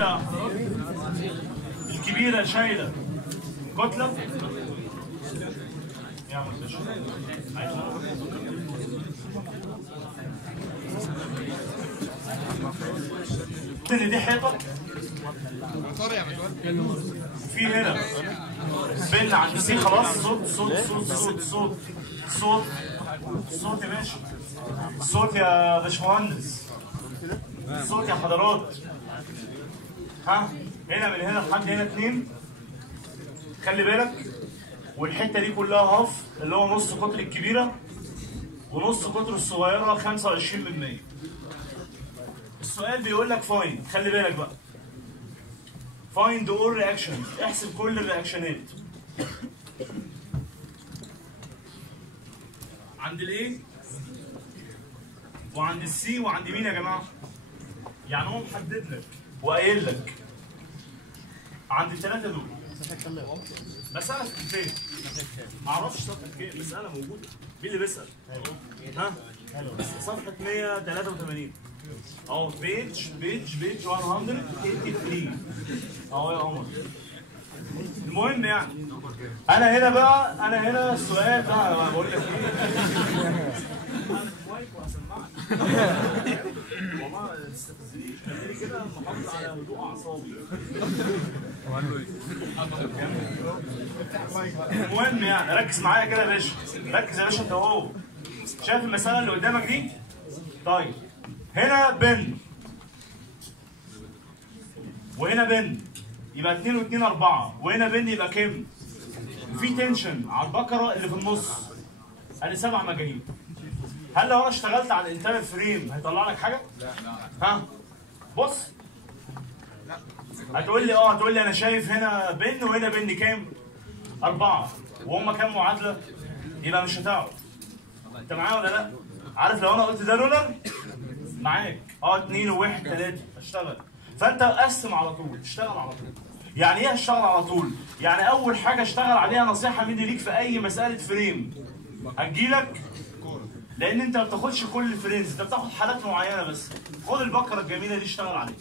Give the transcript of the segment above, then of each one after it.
يا حضرات الكبيرة شايلة كتلة يعمل ان دي حيطة في هنا بين عند سي خلاص صوت صوت صوت صوت صوت صوت صوت يا باشا صوت يا باشمهندس صوت يا حضرات ها هنا من هنا لحد هنا 2 خلي بالك والحته دي كلها هاف اللي هو نص قطر الكبيره ونص قطر الصغيره 25%. السؤال بيقول لك فايند خلي بالك بقى فايند اول رياكشن احسب كل الرياكشنات عند الايه وعند السي وعند مين يا جماعه؟ يعني هو محدد لك وقايل لك عند الثلاثه دول مسألة في الكتاب ما اعرفش صفحة كام مسألة موجودة مين اللي بيسأل؟ ها؟ صفحة 183 اهو بيج 183 اهو يا قمر. المهم يعني انا هنا السؤال ده بقول لك ايه المايك وهسمعك والله ما تستفزنيش خليني كده محافظ على هدوء اعصابي. المهم يعني ركز معايا كده يا باشا ركز يا باشا انت اهو شايف المسألة اللي قدامك دي؟ طيب هنا بن وهنا بن يبقى 2 و2 4 وهنا بن يبقى كام؟ في تنشن على البكرة اللي في النص ادي 7 مجاهيل. هل لو انا اشتغلت على الانترنال فريم هيطلع لك حاجة؟ لا ها؟ بص هتقول لي انا شايف هنا بن وهنا بن كام؟ 4 وهم كام معادلة؟ يبقى مش هتعرف. انت معايا ولا لا؟ عارف لو انا قلت ده رولر معاك 2 و1 3 اشتغل. فانت قسم على طول اشتغل على طول. يعني ايه اشتغل على طول؟ يعني اول حاجه اشتغل عليها نصيحه مني ليك في اي مساله فريم هتجيلك لان انت ما بتاخدش كل الفريمز انت بتاخد حالات معينه بس. خد البكره الجميله دي اشتغل عليها.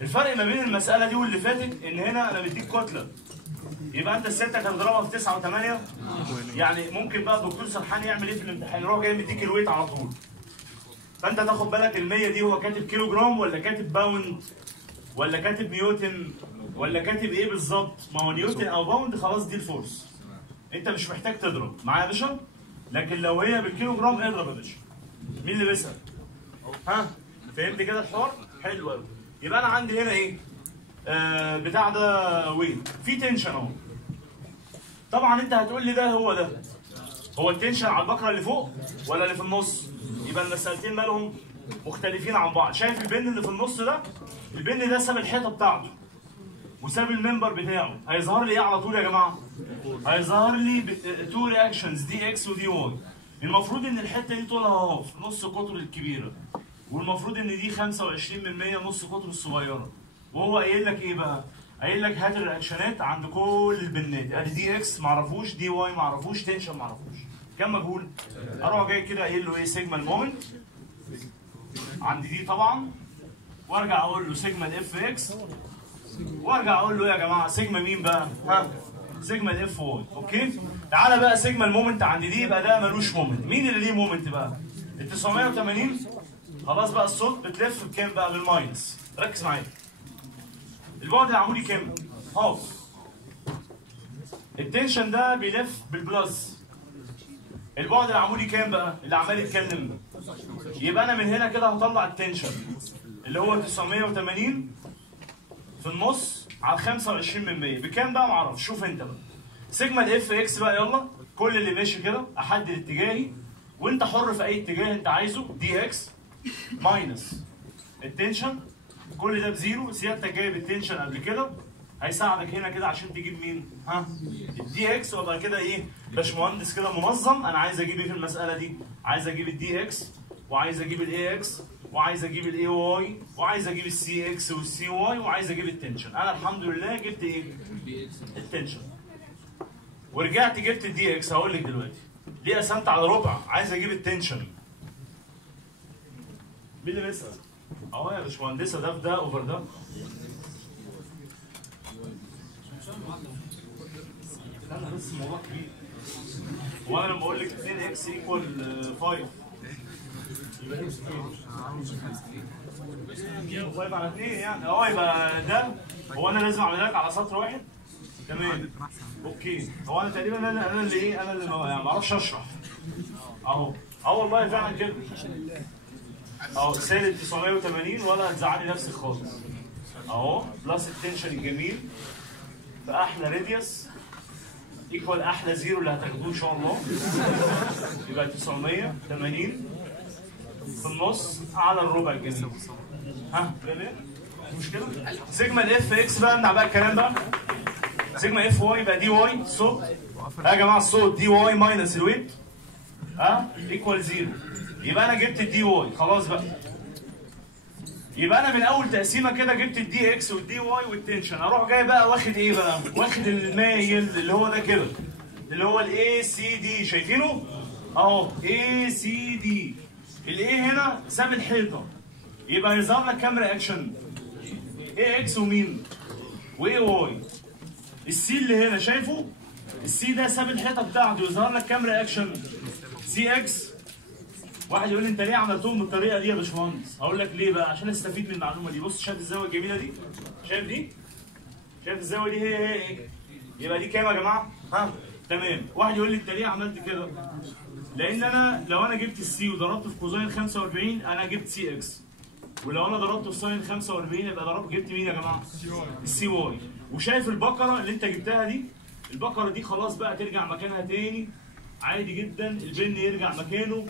الفرق ما بين المساله دي واللي فاتت ان هنا انا مديك كتله يبقى انت الستة هتضربها في 9 و8 يعني ممكن بقى الدكتور سرحان يعمل ايه في الامتحان يروح جاي مديك الويت على طول. فانت تاخد بالك ال100 دي هو كاتب كيلو جرام ولا كاتب باوند ولا كاتب نيوتن ولا كاتب ايه بالظبط؟ ما هو نيوتن او باوند خلاص دي الفورس. انت مش محتاج تضرب معايا يا باشا؟ لكن لو هي بالكيلو جرام اضرب يا باشا. مين اللي بيسأل؟ ها؟ فهمت كده الحوار؟ حلو قوي. يبقى انا عندي هنا ايه؟ بتاع ده وين؟ في تنشن اهو. طبعا انت هتقول لي ده هو التنشن على البكره اللي فوق ولا اللي في النص؟ يبقى المسألتين مالهم مختلفين عن بعض. شايف البن اللي في النص ده؟ البن ده ساب الحيطه بتاعته وساب المنبر بتاعه. هيظهر لي ايه على طول يا جماعه؟ هيظهر لي 2 رياكشنز دي اكس ودي واي. المفروض ان الحته دي طولها اهو في نص قطر الكبيره والمفروض ان دي 25% نص قطر الصغيره. وهو قايل لك ايه بقى؟ قايل لك هات الرياكشنات عند كل البنات ادي دي اكس معرفوش دي واي معرفوش تنشن معرفوش. كم مجهول؟ اروح جاي كده قايل له ايه؟ سيجما المومنت عند دي طبعا وارجع اقول له سيجما الاف اكس وارجع اقول له ايه يا جماعه؟ سيجما مين بقى؟ ها؟ سيجما الاف واي. اوكي؟ تعالى بقى سيجما المومنت عند دي يبقى ده ملوش مومنت. مين اللي ليه مومنت بقى؟ ال 980 خلاص بقى الصوت بتلف بكام بقى؟ بالماينس. ركز معايا. البعد العمودي كام؟ هاف. التنشن ده بيلف بالبلس. البعد العمودي كام بقى؟ اللي عمال يتكلم. يبقى انا من هنا كده هطلع التنشن اللي هو 980 في النص على 25% بكام بقى؟ معرفش. شوف انت بقى. سيجما الاف اكس بقى يلا كل اللي ماشي كده احدد اتجاهي وانت حر في اي اتجاه انت عايزه. دي اكس ماينس التنشن كل ده بزيرو. سيادتك جايب التنشن قبل كده هيساعدك هنا كده عشان تجيب مين؟ ها؟ الدي اكس. وابقى كده ايه؟ باشمهندس كده منظم. انا عايز اجيب ايه في المساله دي؟ عايز اجيب الدي اكس وعايز اجيب الاي اكس وعايز اجيب الاي واي وعايز اجيب السي اكس والسي واي وعايز اجيب التنشن. انا الحمد لله جبت ايه؟ التنشن. ورجعت جبت الدي اكس. هقول لك دلوقتي ليه قسمت على ربع؟ عايز اجيب التنشن. مين اللي بيسال؟ اهو يا باشمهندسه ده في ده اوفر ده. استنى بس الموضوع كبير. هو انا لما اقول لك 2 اكس ايكوال 5 يبقى اكس 5 على 2 يعني يبقى ده هو انا لازم اعملها لك على سطر واحد. تمام اوكي. هو انا تقريبا انا اللي ايه انا اللي يعني ما اعرفش اشرح اهو. والله فعلا كده اهو سالب 980 ولا هتزعلي نفسك خالص اهو بلس التنشن الجميل في احلى راديوس ايكوال احلى زيرو اللي هتاخدوه ان شاء الله يبقى 980 في النص على الربع الجميل. ها ايه مشكله؟ سيجما الاف اكس بقى امنع بقى الكلام ده. سيجما اف واي يبقى دي واي صوت يا جماعه الصوت دي واي ماينس الويت ايكوال زيرو. يبقى انا جبت الدي واي خلاص بقى. يبقى انا من اول تقسيمه كده جبت الدي اكس والدي واي والتنشن. اروح جاي بقى واخد ايه بقى؟ واخد المايل اللي هو ده كده اللي هو الاي سي دي شايفينه؟ اهو اي سي دي. الاي هنا ساب الحيطه يبقى هيظهر لك كام رياكشن؟ اي اكس ومين؟ واي واي. السي اللي هنا شايفه؟ السي ده ساب الحيطه بتاعته يظهر لك كام رياكشن؟ سي اكس. واحد يقول لي انت ليه عملتهم بالطريقه دي يا باشمهندس؟ هقول لك ليه بقى عشان استفيد من المعلومه دي. بص شايف الزاويه الجميله دي؟ شايف دي؟ شايف الزاويه دي هي ايه؟ يبقى دي كام يا جماعه؟ تمام. واحد يقول لي انت ليه عملت كده؟ لان انا لو انا جبت السي وضربته في كوزين 45 انا جبت سي اكس. ولو انا ضربته في ساين 45 يبقى جبت مين يا جماعه؟ السي واي. وشايف البقره اللي انت جبتها دي؟ البقره دي خلاص بقى ترجع مكانها تاني عادي جدا. البن يرجع مكانه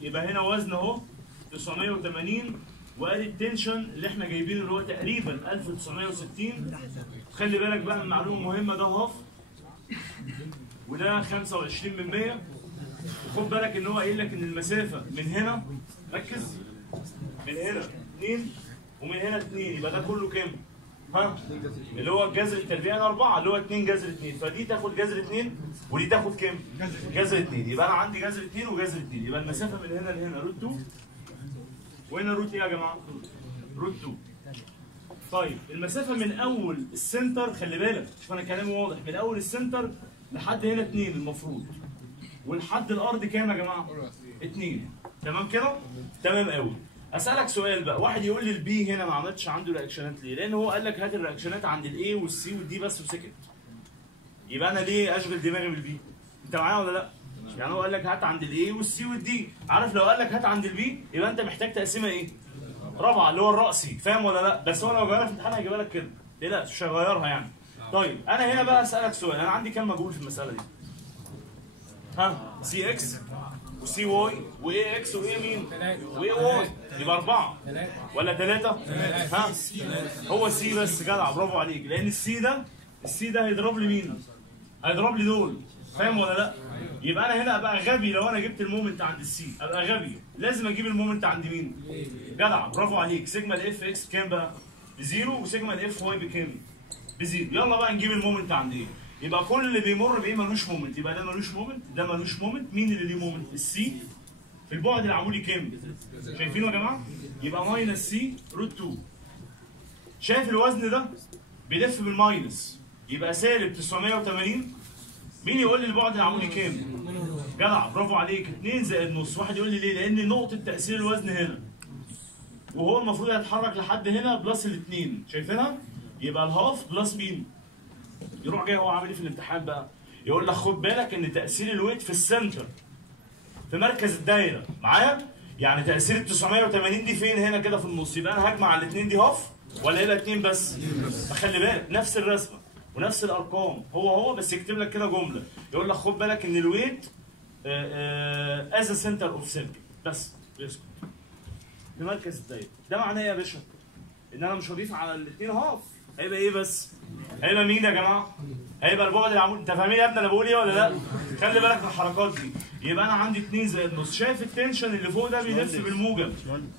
يبقى هنا وزن اهو 980 وادي التنشن اللي احنا جايبينه اللي هو تقريبا 1960. خلي بالك بقى من معلومه مهمه، ده هاف وده 25%. وخد بالك ان هو قايل لك ان المسافه من هنا ركز من هنا 2 ومن هنا 2 يبقى ده كله كام؟ اللي هو الجذر التربيعي 4 اللي هو 2 جذر 2. فدي تاخد جذر 2 ودي تاخد كام؟ جذر 2. يبقى انا عندي جذر 2 وجذر 2. يبقى المسافه من هنا لهنا روت 2 وهنا روت ايه يا جماعه؟ روت 2. طيب المسافه من اول السنتر خلي بالك شوف انا كلامي واضح، من اول السنتر لحد هنا 2 المفروض ولحد الارض كام يا جماعه؟ 2. تمام كده؟ تمام قوي. اسالك سؤال بقى، واحد يقول لي البي هنا ما عملتش عنده رياكشنات ليه؟ لان هو قال لك هات الرياكشنات عند الاي والسي والدي بس وسكت. يبقى انا ليه اشغل دماغي بالبي؟ انت معايا ولا لا؟ يعني هو قال لك هات عند الاي والسي والدي، عارف لو قال لك هات عند البي يبقى انت محتاج تقسيمه ايه؟ رابعه اللي هو الرأسي، فاهم ولا لا؟ بس هو لو جايبها في الامتحان هيجيبها لك كده، ما تقلقش مش هيغيرها يعني. طيب انا هنا بقى اسالك سؤال، انا عندي كام مجهول في المساله دي؟ سي اكس وسي واي واي اكس واي مين؟ واي واي. يبقى 4 ولا 3؟ هو سي بس جدع برافو عليك، لان السي ده هيضرب لي مين؟ هيضرب لي دول، فاهم ولا لا؟ يبقى انا هنا ابقى غبي لو انا جبت المومنت عند السي، ابقى غبي لازم اجيب المومنت عند مين؟ جدع برافو عليك. سيجما الاف اكس بكام بقى؟ بزيرو وسيجما الاف واي بكام؟ بزيرو. يلا بقى نجيب المومنت عند ايه؟ يبقى كل اللي بيمر بايه ملوش مومنت، يبقى ده ملوش مومنت ده ملوش مومنت. مين اللي ليه مومنت؟ السي في البعد العمودي كام؟ شايفينه يا جماعه؟ يبقى ماينس سي روت 2. شايف الوزن ده؟ بيلف بالماينس يبقى سالب 980. مين يقول لي البعد العمودي كام؟ جدع برافو عليك 2 زائد نص. واحد يقول لي ليه؟ لان نقطه تاثير الوزن هنا وهو المفروض هيتحرك لحد هنا بلس الاثنين، شايفينها؟ يبقى الهاف بلس مين؟ يروح جاي هو عامل ايه في الامتحان بقى؟ يقول لك خد بالك ان تاثير الويت في السنتر في مركز الدايره معايا؟ يعني تاثير ال 980 دي فين؟ هنا كده في النص. يبقى انا هجمع على الاثنين دي هاف ولا يبقى 2 بس؟ فخلي بالك نفس الرسمه ونفس الارقام هو بس يكتب لك كده جمله يقول لك خد بالك ان الويت از سنتر اوف سيركل بس يسكت في مركز الدايره. ده معناه ايه يا باشا؟ ان انا مش هضيف على الاثنين هاف، هيبقى ايه بس؟ هيبقى مين يا جماعه؟ هيبقى البعد العمودي. انت فاهمين يا ابني انا بقول ايه ولا لا؟ خلي بالك من الحركات دي. يبقى انا عندي 2 زائد نص. شايف التنشن اللي فوق ده بيلف بالموجب.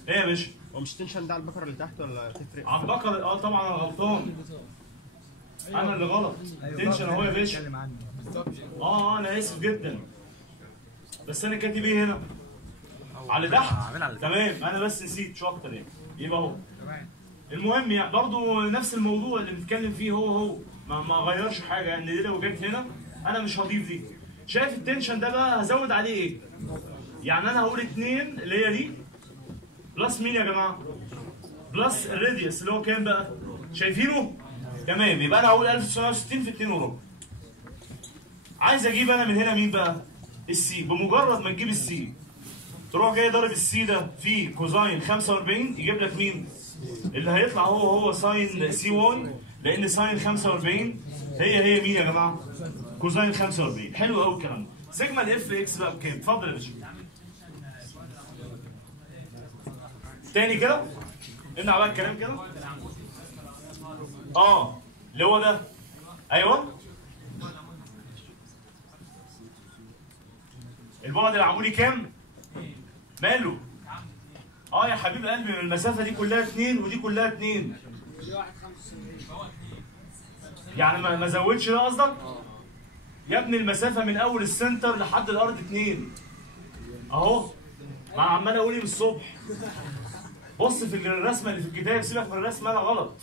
ايه يا باشا؟ هو مش التنشن ده على البكره اللي تحت ولا تفرق؟ على البكره طبعا انا غلطان. انا اللي غلط. التنشن اهو يا باشا. انا اسف جدا. بس انا كاتب ايه هنا؟ على تحت. تمام انا بس نسيت شو اكتر يعني. يبقى اهو. المهم يعني برضه نفس الموضوع اللي بنتكلم فيه هو ما غيرش حاجه، يعني دي لو جت هنا انا مش هضيف دي. شايف التنشن ده بقى هزود عليه ايه؟ يعني انا هقول 2 اللي هي دي بلس مين يا جماعه؟ بلس الراديوس اللي هو كام بقى؟ شايفينه؟ تمام. يبقى انا هقول 1960 في 2 وربع. عايز اجيب انا من هنا مين بقى؟ السي. بمجرد ما تجيب السي تروح جاي ضارب السي ده في كوزاين 45 يجيب لك مين؟ اللي هيطلع هو ساين سي واي، لان ساين 45 هي مين يا جماعه؟ كوزاين 45. حلو قوي الكلام ده. سيجما الاف اكس بقى بكام؟ اتفضل يا باشا. تاني كده امنع بقى الكلام كده. اللي هو ده. ايوه البعد العمودي كام؟ ماله؟ يا حبيب قلبي، من المسافه دي كلها 2 ودي كلها 2. يعني ما زودش ده قصدك؟ يا ابني المسافه من اول السنتر لحد الارض 2 اهو. ما عمال اقول ايه من الصبح؟ بص في الرسمه اللي في الكتاب، سيبك من الرسمه انا غلط.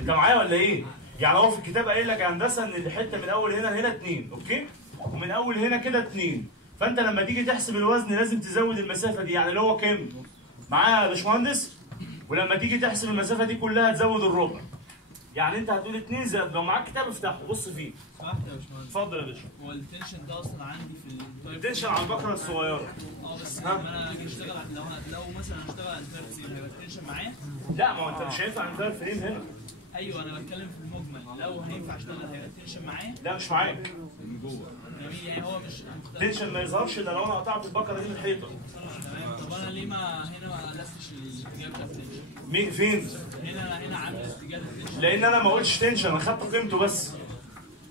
انت معايا ولا ايه؟ يعني هو في الكتاب قايل لك يا هندسه ان الحته من اول هنا لهنا 2، اوكي؟ ومن اول هنا كده 2. فانت لما تيجي تحسب الوزن لازم تزود المسافه دي، يعني اللي هو كام؟ معايا يا باشمهندس؟ ولما تيجي تحسب المسافه دي كلها تزود الربع. يعني انت هتقول 2 زائد، لو معاك كتاب افتحه بص فيه. صح يا باشمهندس. اتفضل يا باشا. هو التنشن ده اصلا عندي في التنشن على البقره الصغيره. بس لما انا اجي اشتغل لو مثلا هشتغل على الثيرد فريم هيبقى التنشن معايا؟ لا، ما هو انت مش هينفع عند الفريم هنا. ايوه انا بتكلم في المجمل، لو هينفع اشتغل هيبقى التنشن معايا؟ لا مش معاك. من جوه. جميل. يعني هو مش التنشن ما يظهرش الا لو انا قطعت البقره دي من الحيطه. تمام. طب انا ليه هنا ما قلستش الاتجاه بتاع التنشن؟ مين فين؟ هنا عامل اتجاه التنشن. لان انا ما قلتش تنشن، انا خدت قيمته بس.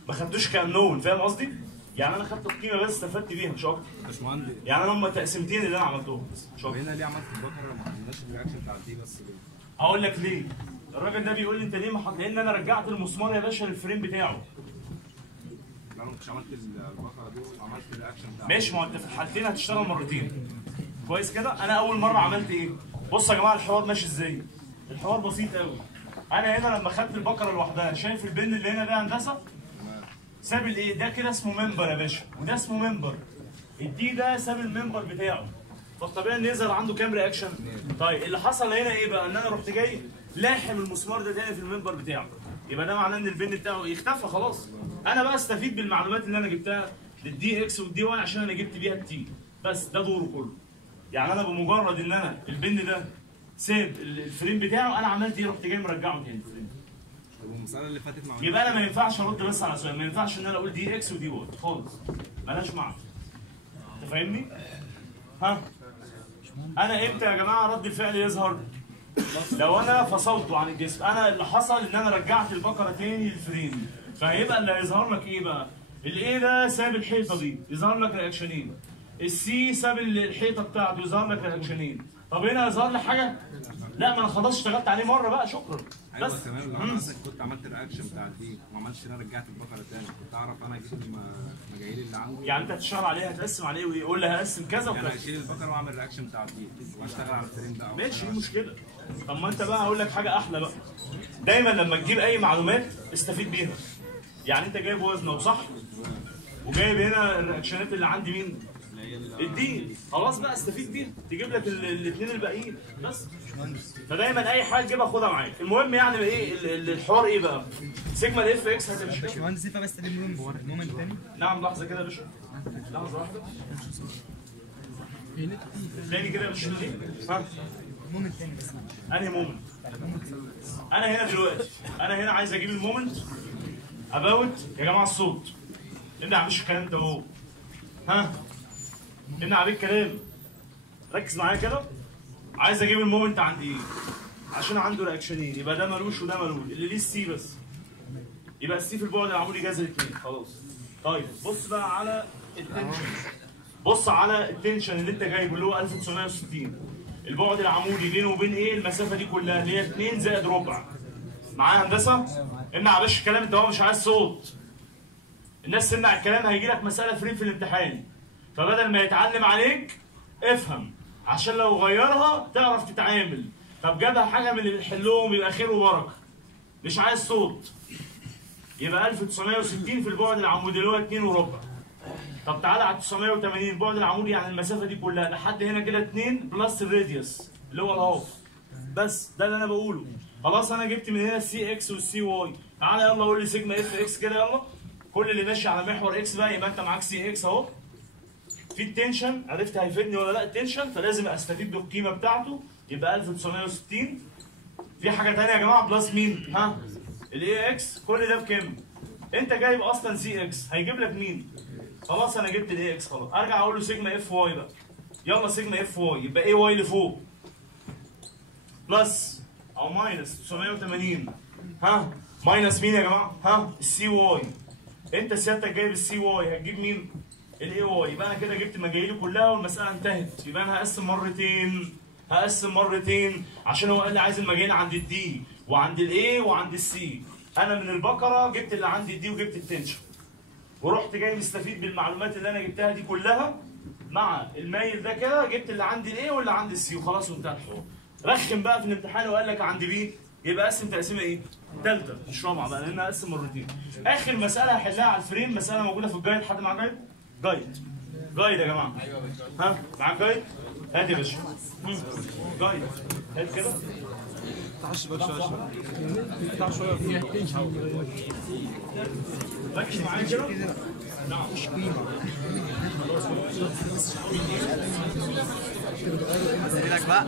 ما خدتوش كانون، فاهم قصدي؟ يعني انا خدت القيمه بس استفدت بيها مش اكتر. باشمهندس يعني انا هم تقسيمتين اللي انا عملتهم مش اكتر. هنا ليه عملت البقره ما عملناش الرياكشن بتاع دي بس ليه؟ هقول لك ليه. الراجل ده بيقول لي انت ليه ما لان انا رجعت المسمار يا باشا للفريم بتاعه. لا انا مش عملت البقره دي وعملت الرياكشن بتاع ماشي، ما هو انت في الحالتين هتشتغل مرتين. كويس كده؟ انا اول مره عملت ايه؟ بص يا جماعه الحوار ماشي ازاي؟ الحوار بسيط قوي. انا هنا لما خدت البقره لوحدها، شايف البن اللي هنا ده هندسه؟ ساب الايه؟ ده كده اسمه منبر يا باشا، وده اسمه منبر. الدي ده ساب المنبر بتاعه. فالطبيعي ان يظهر عنده كام رياكشن؟ طيب اللي حصل هنا ايه بقى؟ ان انا رحت جاي لاحم المسمار ده تاني في المنبر بتاعه. يبقى ده معناه ان البن بتاعه اختفى خلاص. انا بقى استفيد بالمعلومات اللي انا جبتها للدي اكس والدي واي عشان انا جبت بيها التي. بس ده دوره كله. يعني انا بمجرد ان انا البن ده ساب الفريم بتاعه، انا عملت ايه؟ رحت جاي مرجعه تاني الفريم. طب المساله اللي فاتت مع يبقى انا ما ينفعش ارد بس على سؤال، ما ينفعش ان انا اقول دي اكس ودي واي خالص. مالهاش معنى. انت فاهمني؟ ها؟ انا امتى يا جماعه رد الفعل يظهر؟ لو انا فصلته عن الجسم. انا اللي حصل ان انا رجعت البقره تاني للفريم، فهيبقى اللي هيظهر لك ايه بقى؟ الايه ده ساب الحيطه دي يظهر لك رياكشنين. السي ساب الحيطه بتاعته يظهر لك رياكشنين. طب هنا هيظهر لي حاجه؟ لا، ما انا خلاص اشتغلت عليه مره بقى، شكرا. ايوه بس تمام. لو انا مثلا كنت عملت الرياكشن بتاع دي وما عملتش انا رجعت البقره تاني، كنت اعرف انا اجيب المجاهيل اللي عندي. يعني انت هتشتغل عليه، هتقسم عليه ويقول لي هقسم كذا يعني وكذا. هشيل البقره واعمل الرياكشن بتاع دي واشتغل على الفريم ده. ماشي، ايه المشكله؟ طب ما انت بقى هقول لك حاجه احلى بقى. دايما لما تجيب اي معلومات استفيد بيها. يعني انت جايب وزنه وصح، وجايب هنا الرياكشنات اللي عندي مين؟ الدين. خلاص بقى استفيد بيها، تجيب لك الاثنين الباقيين بس. فدايما اي حاجه تجيبها خدها معاك. المهم يعني ايه الحوار ايه بقى؟ سيجما الاف اكس هتمشي. باشمهندس ينفع بس تجيب مومنت تاني؟ نعم، لحظه كده يا باشا. لحظه واحده. تاني كده يا باشا. ها؟ مومنت تاني بس. انهي مومنت؟ انا هنا دلوقتي، انا هنا عايز اجيب المومنت اباوت يا جماعه الصوت. امنع مش الكلام ده اهو. ها؟ امنع عليك الكلام. ركز معايا كده. عايز اجيب المومنت عند ايه؟ عشان عنده رياكشنين، يبقى ده ملوش وده ملوش، اللي ليه السي بس. يبقى السي في البعد العمودي جذر 2 خلاص. طيب بص بقى على التنشن. بص على التنشن اللي انت جايبه اللي هو 1960. البعد العمودي بينه وبين ايه؟ المسافه دي كلها اللي هي 2 زائد ربع. معايا هندسه؟ امنع يا باشا الكلام، انت هو مش عايز صوت. الناس تمنع الكلام هيجي لك مساله فريم في الامتحان. فبدل ما يتعلم عليك افهم، عشان لو غيرها تعرف تتعامل. طب جابها حاجه من اللي بنحلهم يبقى خير وبركه. مش عايز صوت. يبقى 1960 في البعد العمودي اللي هو 2 وربع. طب تعالى على 980 البعد العمودي يعني المسافه دي كلها لحد هنا كده 2 بلس الراديوس اللي هو الهاف. بس ده اللي انا بقوله. خلاص انا جبت من هنا السي اكس والسي واي. تعالى يلا قول لي سيجما اف اكس كده يلا. كل اللي ماشي على محور اكس بقى يبقى انت معاك سي اكس اهو. في التنشن عرفت هيفيدني ولا لا التنشن، فلازم استفيد بالقيمه بتاعته يبقى 1960. في حاجه ثانيه يا جماعه بلس مين؟ ها؟ الاي اكس. كل ده بكام؟ انت جايب اصلا سي اكس هيجيب لك مين؟ خلاص انا جبت الاي اكس خلاص. ارجع اقول له سيجما اف واي بقى. يلا سيجما اف واي يبقى اي واي لفوق بلس او ماينس 980. ها؟ ماينس مين يا جماعه؟ ها؟ السي واي. انت سيادتك جايب السي واي هتجيب مين؟ الاي واي. يبقى انا كده جبت مجاهيلي كلها والمساله انتهت. يبقى انا هقسم مرتين عشان هو قال لي عايز المجاهيل عند الدي وعند الاي وعند السي. انا من البقره جبت اللي عند الدي وجبت التنشن ورحت جاي مستفيد بالمعلومات اللي انا جبتها دي كلها مع المايل ده كده جبت اللي عند الاي واللي عند السي وخلاص وانتهى الحوار. رخم بقى في الامتحان وقال لك عند بي يبقى قسم تقسيمه ايه؟ ثالثه مش رابعه بقى لان هقسم مرتين. اخر مساله هحلها على الفريم مساله موجوده في الجايد. حد معاه جايد؟ جايد يا جماعه. ايوه يا باشا. ها معاك جايد؟ هات يا باشا. جايد هات كده. ركز معايا كده. نعم. لك بقى